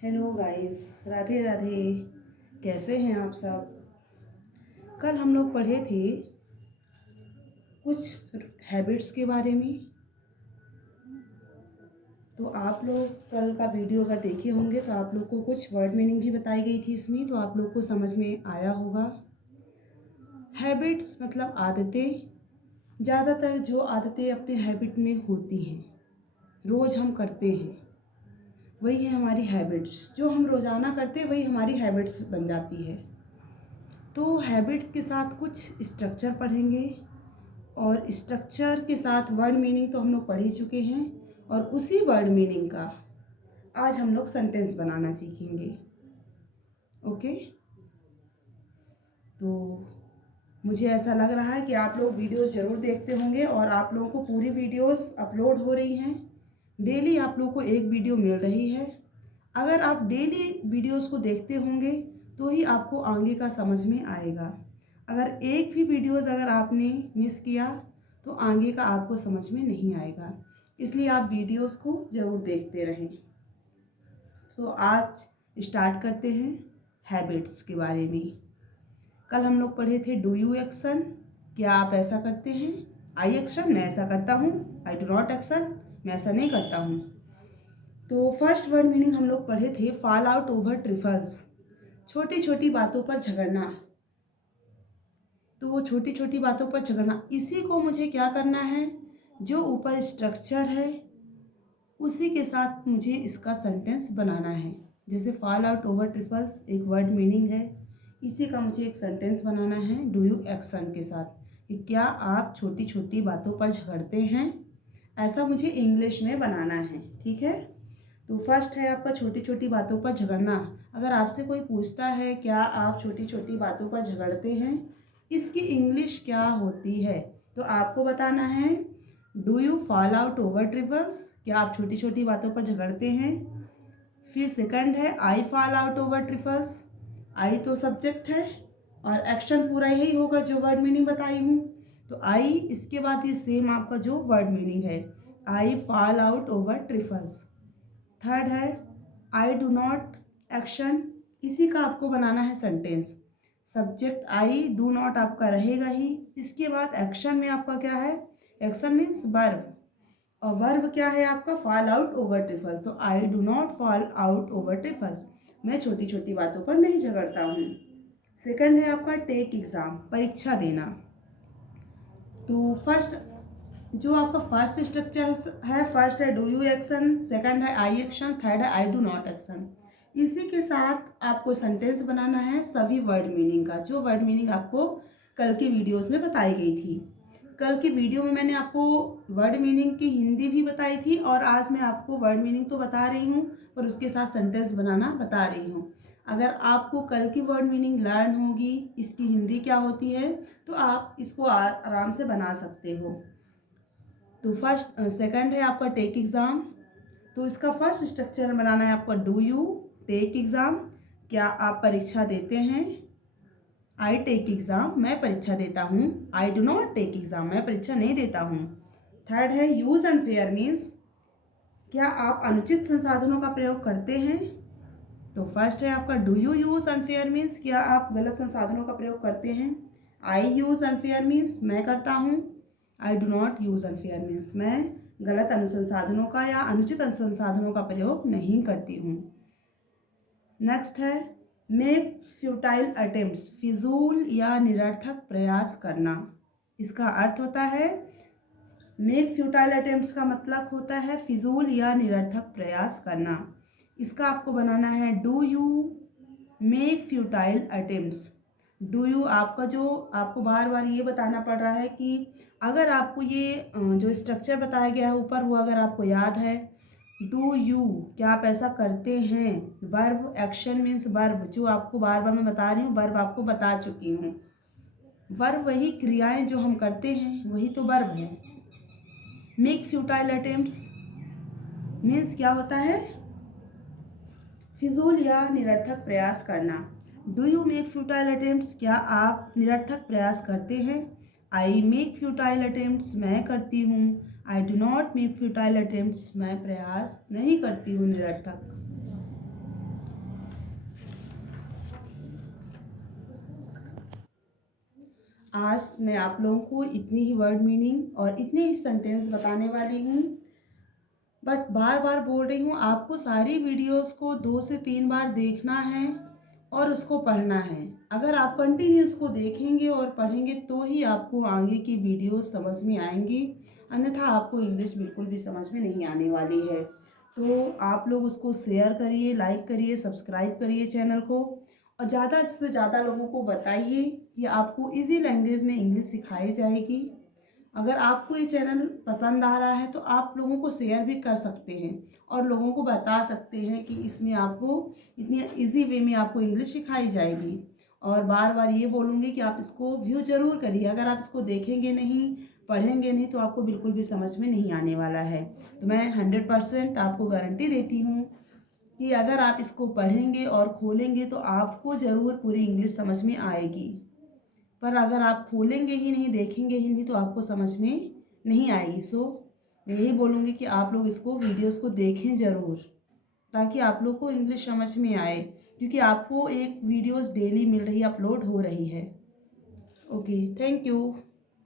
Hello guys, Radhe Radhe. कैसे हैं आप सब? कल हम लोग पढ़े थे कुछ हैबिट्स के बारे में। तो आप लोग कल का वीडियो अगर देखे होंगे तो आप लोग को कुछ वर्ड मीनिंग भी बताई गई थी इसमें, तो आप लोग को समझ में आया होगा। हैबिट्स मतलब आदतें। ज़्यादातर जो आदतें अपने हैबिट में होती हैं, रोज़ हम करते हैं, वही है हमारी हैबिट्स। जो हम रोज़ाना करते हैं वही हमारी हैबिट्स बन जाती है। तो हैबिट्स के साथ कुछ स्ट्रक्चर पढ़ेंगे, और स्ट्रक्चर के साथ वर्ड मीनिंग तो हम लोग पढ़ ही चुके हैं, और उसी वर्ड मीनिंग का आज हम लोग सेंटेंस बनाना सीखेंगे। ओके, तो मुझे ऐसा लग रहा है कि आप लोग वीडियोस ज़रूर देखते होंगे, और आप लोगों को पूरी वीडियोस अपलोड हो रही हैं। डेली आप लोगों को एक वीडियो मिल रही है। अगर आप डेली वीडियोस को देखते होंगे तो ही आपको आगे का समझ में आएगा। अगर एक भी वीडियोस अगर आपने मिस किया तो आगे का आपको समझ में नहीं आएगा। इसलिए आप वीडियोस को ज़रूर देखते रहें। तो आज स्टार्ट करते हैं हैबिट्स के बारे में। कल हम लोग पढ़े थे डू यू एक्शन, क्या आप ऐसा करते हैं। आई एक्शन, मैं ऐसा करता हूँ। आई डू नॉट एक्शन, मैं ऐसा नहीं करता हूँ। तो फर्स्ट वर्ड मीनिंग हम लोग पढ़े थे फॉल आउट ओवर ट्रिफल्स, छोटी छोटी बातों पर झगड़ना। तो छोटी छोटी बातों पर झगड़ना, इसी को मुझे क्या करना है, जो ऊपर स्ट्रक्चर है उसी के साथ मुझे इसका सेंटेंस बनाना है। जैसे फॉल आउट ओवर ट्रिफल्स एक वर्ड मीनिंग है, इसी का मुझे एक सेंटेंस बनाना है डू यू एक्शन के साथ कि क्या आप छोटी छोटी बातों पर झगड़ते हैं, ऐसा मुझे इंग्लिश में बनाना है। ठीक है, तो फर्स्ट है आपका छोटी छोटी बातों पर झगड़ना। अगर आपसे कोई पूछता है क्या आप छोटी छोटी बातों पर झगड़ते हैं, इसकी इंग्लिश क्या होती है, तो आपको बताना है do you fall out over trifles, क्या आप छोटी छोटी बातों पर झगड़ते हैं। फिर सेकंड है आई फॉल आउट ओवर ट्रिबल्स, आई तो सब्जेक्ट है और एक्शन पूरा यही होगा जो वर्ड मीनिंग बताई हूँ। तो आई, इसके बाद ये सेम आपका जो वर्ड मीनिंग है, I fall out over trifles. Third है आई डू नॉट एक्शन, इसी का आपको बनाना है sentence. Subject I, do not आपका रहेगा ही, इसके बाद एक्शन में आपका क्या है, एक्शन मीन्स वर्ब, और वर्ब क्या है आपका फॉल आउट ओवर ट्रिफल्स। तो आई do not fall out over trifles, मैं छोटी छोटी बातों पर नहीं झगड़ता हूँ। सेकंड है आपका टेक एग्जाम, परीक्षा देना। तो फर्स्ट जो आपका फर्स्ट स्ट्रक्चर है, फर्स्ट है डू यू एक्शन, सेकंड है आई एक्शन, थर्ड है आई डू नॉट एक्शन। इसी के साथ आपको सेंटेंस बनाना है सभी वर्ड मीनिंग का, जो वर्ड मीनिंग आपको कल की वीडियोस में बताई गई थी। कल की वीडियो में मैंने आपको वर्ड मीनिंग की हिंदी भी बताई थी, और आज मैं आपको वर्ड मीनिंग तो बता रही हूँ पर उसके साथ सेंटेंस बनाना बता रही हूँ। अगर आपको कल की वर्ड मीनिंग लर्न होगी, इसकी हिंदी क्या होती है, तो आप इसको आराम से बना सकते हो। तो फर्स्ट सेकंड है आपका टेक एग्ज़ाम, तो इसका फर्स्ट स्ट्रक्चर बनाना है आपका डू यू टेक एग्ज़ाम, क्या आप परीक्षा देते हैं। आई टेक एग्ज़ाम, मैं परीक्षा देता हूँ। I do not take exam, मैं परीक्षा नहीं देता हूँ। थर्ड है यूज़ अनफेयर मीन्स, क्या आप अनुचित संसाधनों का प्रयोग करते हैं। तो फर्स्ट है आपका do you use unfair means, क्या आप गलत संसाधनों का प्रयोग करते हैं। आई यूज़ अनफेयर मीन्स, मैं करता हूँ। I do not use unfair means, मैं गलत अनुसंसाधनों का या अनुचित अनुसंसाधनों का प्रयोग नहीं करती हूँ। नेक्स्ट है मेक फ्यूटाइल अटेम्प्ट्स, फिजूल या निरर्थक प्रयास करना। इसका अर्थ होता है मेक फ्यूटाइल अटेम्प्ट्स का मतलब होता है फिजूल या निरर्थक प्रयास करना। इसका आपको बनाना है do you make futile attempts. Do you आपका जो आपको बार बार ये बताना पड़ रहा है कि अगर आपको ये जो स्ट्रक्चर बताया गया है ऊपर, वो अगर आपको याद है, डू यू क्या आप ऐसा करते हैं। वर्ब एक्शन मीन्स वर्ब, जो आपको बार बार मैं बता रही हूँ, वर्ब आपको बता चुकी हूँ। वर्ब वही क्रियाएं जो हम करते हैं वही तो वर्ब है। मेक फ्यूटाइल अटेम्प्ट्स मीन्स क्या होता है, फिजूल या निरर्थक प्रयास करना। Do you make futile attempts, क्या आप निरर्थक प्रयास करते हैं। आई मेक फ्यूटाइल अटेम्प्ट्स, मैं करती हूँ। I do not make futile attempts, मैं प्रयास नहीं करती हूँ निरर्थक। आज मैं आप लोगों को इतनी ही वर्ड मीनिंग और इतने ही सेंटेंस बताने वाली हूँ। बट बार बार बोल रही हूँ, आपको सारी वीडियोस को 2 से 3 बार देखना है और उसको पढ़ना है। अगर आप कंटिन्यू उसको देखेंगे और पढ़ेंगे तो ही आपको आगे की वीडियोस समझ में आएंगी, अन्यथा आपको इंग्लिश बिल्कुल भी समझ में नहीं आने वाली है। तो आप लोग उसको शेयर करिए, लाइक करिए, सब्सक्राइब करिए चैनल को, और ज़्यादा से ज़्यादा लोगों को बताइए कि आपको इजी लैंग्वेज में इंग्लिश सिखाई जाएगी। अगर आपको ये चैनल पसंद आ रहा है तो आप लोगों को शेयर भी कर सकते हैं और लोगों को बता सकते हैं कि इसमें आपको इतनी इजी वे में आपको इंग्लिश सिखाई जाएगी। और बार बार ये बोलूँगी कि आप इसको व्यू ज़रूर करिए। अगर आप इसको देखेंगे नहीं, पढ़ेंगे नहीं, तो आपको बिल्कुल भी समझ में नहीं आने वाला है। तो मैं 100% आपको गारंटी देती हूँ कि अगर आप इसको पढ़ेंगे और खोलेंगे तो आपको ज़रूर पूरी इंग्लिश समझ में आएगी। पर अगर आप खोलेंगे ही नहीं, देखेंगे ही नहीं, तो आपको समझ में नहीं आएगी। सो मैं यही बोलूँगी कि आप लोग इसको वीडियोस को देखें ज़रूर, ताकि आप लोग को इंग्लिश समझ में आए, क्योंकि आपको एक वीडियोस डेली मिल रही है, अपलोड हो रही है। Okay, thank you.